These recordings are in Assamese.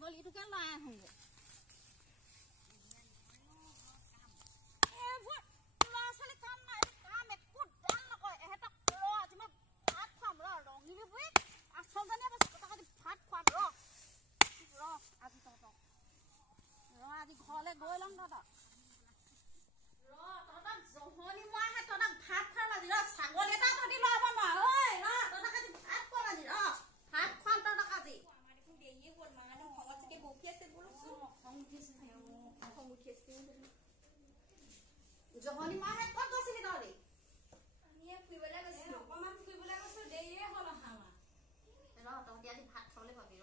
ছাগলীটোকে লৈ আহোঁগৈ এইবোৰ ল'ৰা ছোৱালী কাম নাই কাম একো ডাল নকৰে এহেঁতক আজি মই ভাত খুৱাম ৰঙিলি বুঢ়ী আচলজনীয়ে কৈছে তহঁতক আজি ভাত খুৱাম আজি তহঁতক আজি ঘৰলৈ গৈ ল'ম তহঁতক তহঁতক জহনি মৰাহে তহঁতক ভাত খুৱাম আজি ছাগলী এটা তহঁতি ল'ব নোৱাৰ তহঁতক আজি ভাত খুৱাম আজি ভাত খুৱাম তহঁতক আজি জহনি মৰাহে ক'ত গৈছিলি তহঁতি ফুৰিবলৈ গৈছিলো অকণমান ফুৰিবলৈ গৈছো দেৰিয়ে হ'ল অহা তহঁতি আজি ভাত খাবলৈ পাবি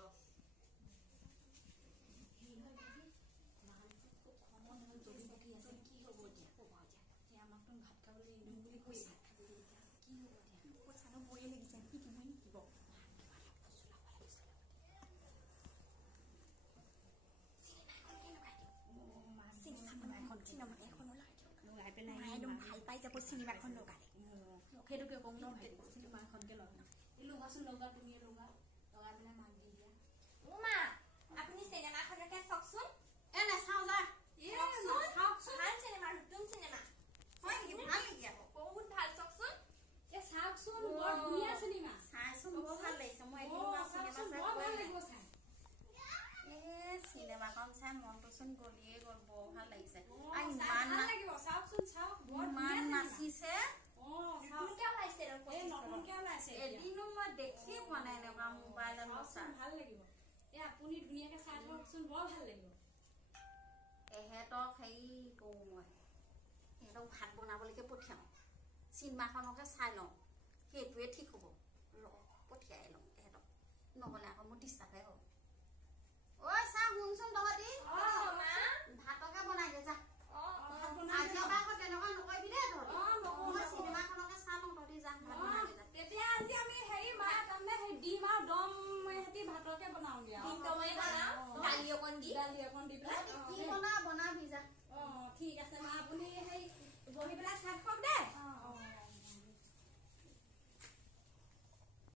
ভাল পাই যাব চিনেমাখন লগালে সেইটোকে কম ন চিনেমাখনকে লগাচোন লগা তুমি লগাই পেলাই মাক দি দিয়া মা আপুনি চিনেমাখনকে চাওকচোন নাচাওঁ যা ভাল চিনেমা নতুন চিনেমা হয় নেকি ভাল নেকি আকৌ বহুত ভাল চাওকচোন চাওকচোন বৰ ধুনীয়া চিনেমা চাইচোন বৰ ভাল লাগিছে মই চিনেমাখন চাই মনটোচোন গলিয়ে গ'ল বৰ ভাল লাগিছে ইমান নাচিছে এদিনো মই দেখি পোৱা নাই এনেকুৱা মোবাইলত ভাল লাগিব আপুনি ধুনীয়াকে চাই থাককচোন বৰ ভাল লাগিব এহেঁতক হেৰি কৰো মই এহেঁতক ভাত বনাবলৈকে পঠিয়াওঁ চিনেমাখনকে চাই লওঁ সেইটোৱে ঠিক হ'ব পঠিয়াই লওঁ এহেঁতক নহ'লে আকৌ মোৰ ডিষ্টাৰ্বহে হ'ব চাহ শুনচোন তহঁতি ভাতকে বনাই দে যা আজি আকৌ তেনেকুৱা নকৰিবি দেই তহঁতি চিনেমাখনকে চাই লওঁ তহঁতি যা তেতিয়া আজি আমি হেৰি মা তাৰমানে ডিম আৰু দম সিহঁতি ভাতকে বনাওঁগে দালি অকণ দি পেলাই বনাবি যা